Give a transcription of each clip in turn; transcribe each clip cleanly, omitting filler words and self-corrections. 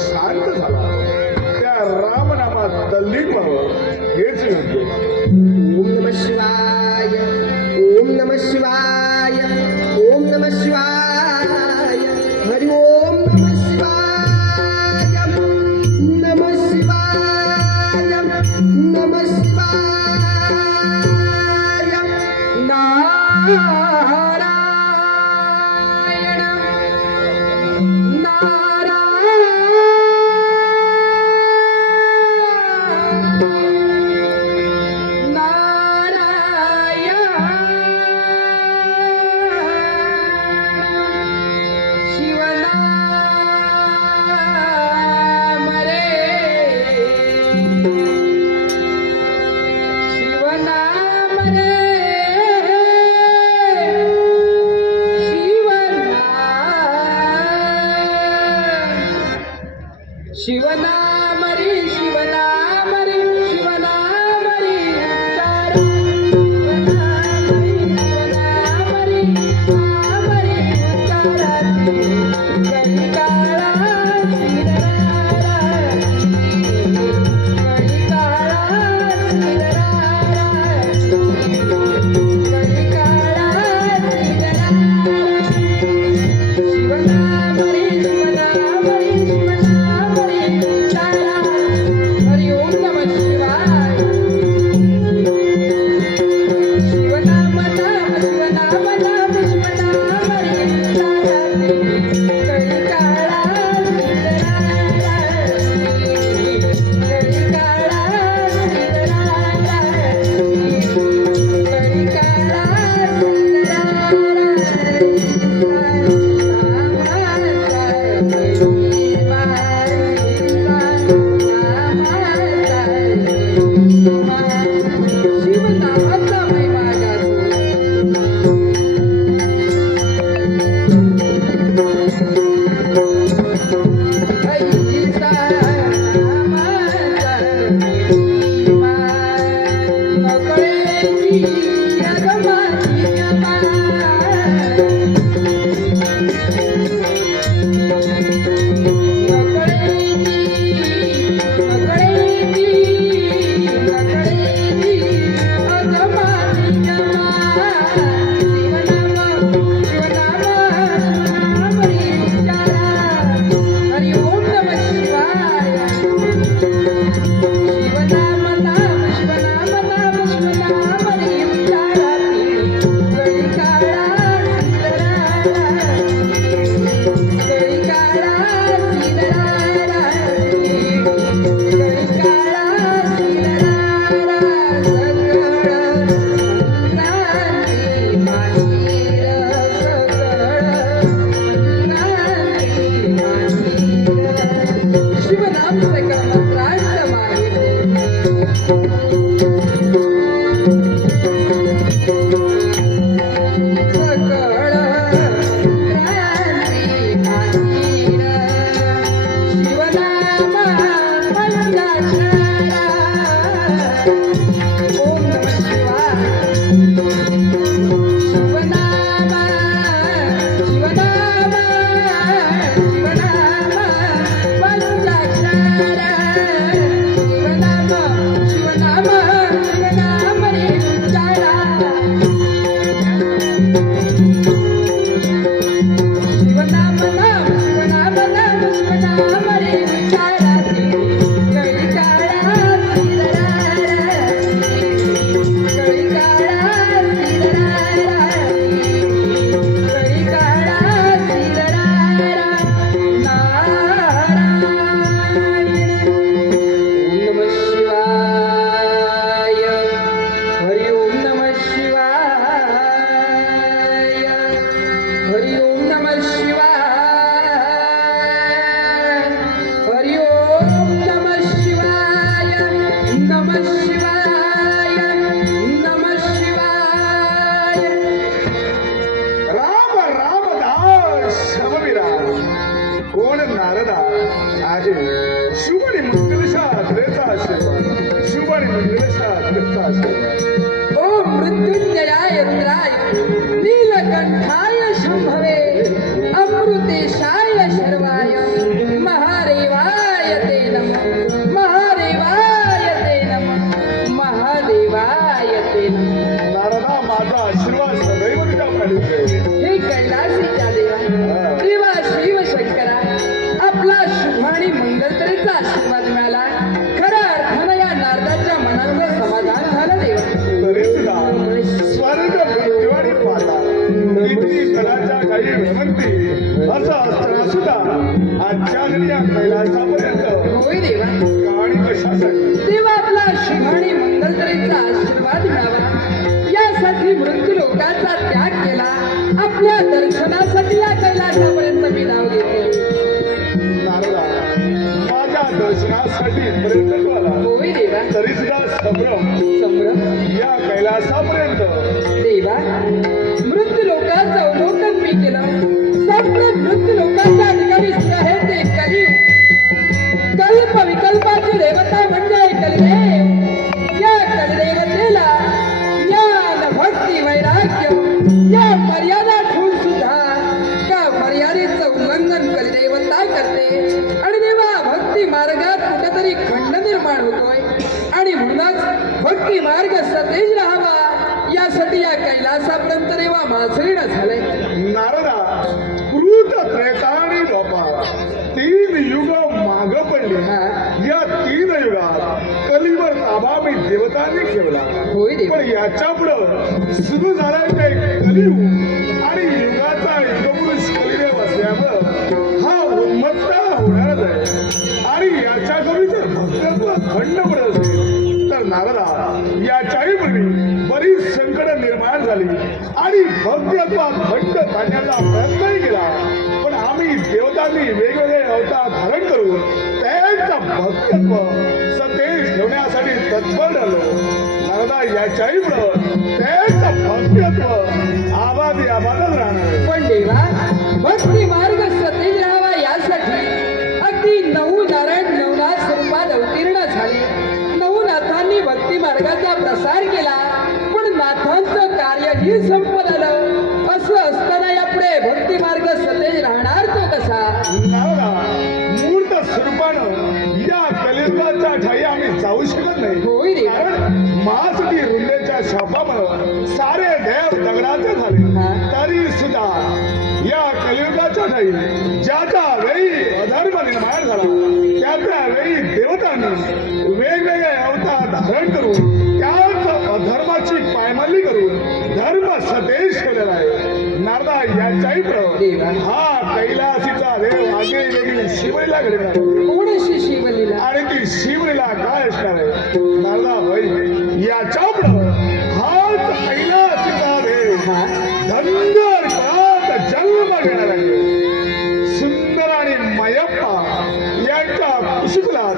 शांत झाला त्या रामनामात तल्लीन व्हावं हेच योग्य. ओम नमः शिवाय, ओम नमः शिवाय, ओम नमः शिवाय, हरि ओम नमः शिवाय, नमः शिवाय, नमः शिवाय, नारायण शिवनाम रे शिवनाम रे शिवनाम रे मरे विचाराती कळी काळाती कळी काळाती कळी काळाती नारायण ओम नमः शिवाय हरि ओम नमः शिवाय हरि ओम नमः शिवाय हरि ओम नमः शिवाय नमः शिवाय नमः शिवाय राम रामदास शमविराम कोण नारदा आहे शुभ आणि मंगलशास्त्रेचा आशीर्वाद शुभ आणि मंगलशास्त्रेचा आशीर्वाद ओम मृत्युंजयाय रुद्राय नीलकंठाय शंभवे अमृतेशाय शर्वाय महादेवाय ते नमः महादेवाय ते नमः महादेवाय ते नमः नारदा माझा आशीर्वाद सदैव तुझ्या पाठीशी आहे. हे कैलासीच्या देवा देवा शिवशंकरा आपला शुभ आणि मंगलतेचा आशीर्वाद मिळाला खऱ्या अर्थानं या नारदाच्या मनाचं समाधान झालं देवा तरी सुद्धा स्वर्ग मृत्यू आणि पाताळ किती कलाच्या काही विनंती असं असताना सुद्धा आजच्या घडी या कैलासापर्यंत होय देवा कहाणी कशासाठी तेव्हा आपला शुभ आणि मंगलतेचा आशीर्वाद मिळावा यासाठी मृत्यू लोकांचा त्याग केला आपल्या दर्शनासाठी या कैलासापर्यंत मी नाव घेते नारदा माझ्या दर्शनासाठी प्रयत्न आला होय देवा तरी सुद्धा संभ्रम संभ्रम या कैलासापर्यंत देवा मृत्यू लोकांचं अवलोकन मी केलं संपूर्ण मृत्यू लोकांच्या ठिकाणी सुद्धा हे ते कलियुग कल्प विकल्पाची देवता म्हणजे कलिदेव या कलिदेवतेला ज्ञान भक्ती वैराग्य या मर्यादा ठेवून सुद्धा त्या मर्यादेचं उल्लंघन कलिदेवता करते आणि देवा भक्ती मार्गात कुठेतरी खंड निर्माण होतोय आणि म्हणूनच भक्ती मार्ग सतेज राहावा यासाठी या कैलासापर्यंत देवा माझं येणं झालंय नारदा कृत त्रेता आणि द्वापार तीन युग माग पडले हा. या तीन युगात कलीवर ताबा मी देवतांनी ठेवला होय देवा पण याच्या पुढं सुरू झालाय ते कलियुग आणि युगाचा युगपुरुष कलिदेव असल्यामुळं हा उन्मत्ता होणारच आहे आणि याच्या कमी जर भक्तत्व खंड पडत असेल तर नारदा याच्याही पूर्वी बरीच संकट निर्माण झाली आणि भक्तत्व खंड काढण्याचा प्रयत्नही केला पण आम्ही देवतांनी वेगवेगळे अवतार धारण करून त्यांचा भक्तत्व सतेज ठेवण्यासाठी तत्पर झालो नारदा याच्याही पुढं त्यांचं भक्तत्व आबादी आबादच राहणार आहे. पण देवा भक्ती मार्ग सतेज राहावा यासाठी अगदी नऊ नारायण नवनाथ स्वरूपात अवतीर्ण झाले नऊ नाथांनी भक्ती मार्गाचा प्रसार केला पण नाथांचं कार्यही संपलं असं असताना यापुढे भक्ती मार्ग सतेज राहणार तो कसा नारदा मूर्त स्वरूपानं या कलियुगाच्या ठाई आम्ही जाऊ शकत नाही होय रे. कारण महासती रुंदेच्या शापामुळे सारे देव दगडाचे झाले हा. तरी सुद्धा या कलियुगाच्या ठाई ज्याच्या वेळी अधर्म निर्माण झाला त्याच्या वेळी देवतांनी वेगवेगळे अवतार धारण करून त्याच अधर्माची पायमल्ली करून धर्म सदेश केलेला आहे नारदा याच्याही देवा. हा कैलासीचा देव आगे वेगळी शिवलीला घडणार आहे. कोण अशी शिवलीला आणि ती शिवलीला काय असणार आहे नारदा भाई याच्या हाच कैलासीचा देव हा धनगर काळात जन्म घेणार आहे सुंदर आणि मायप्पा यांच्या कुशीकुलात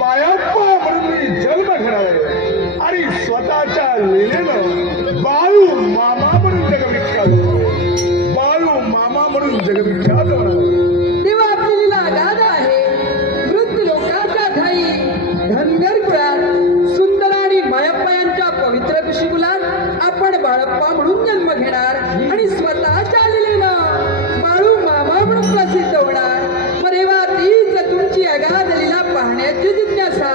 मायप्पा म्हणून मी जन्म घेणार आहे आणि स्वतःच्या लीलेनं बाळू मामा म्हणून जगविख्यात होणार आहे. बाळू मामा म्हणून जगविख्यात होणार आहे. तेव्हा आपली लीला गादा आहे मृत्यू लोकांच्या ठाई धनगर कुळात सुंदर आणि मायप्पा यांच्या पवित्र कुशीकुलात आपण बाळप्पा म्हणून जन्म घेणार आणि स्वतःच्या लीलेनं बाळू मामा म्हणून प्रसिद्ध होणार मग तेव्हा तीच तुमची अगाध लीला पाहण्याची जिज्ञासा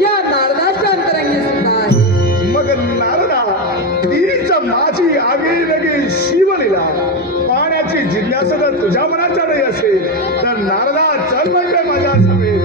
या नारदाच्या अंतरंगी सुद्धा आहे मग नारदा तीच माझी आगळी वेगळी शिवलीला पाहण्याची जिज्ञासा जर तुझ्या मनाच्या नाही असेल तर नारदा चल म्हणजे माझ्या सभेत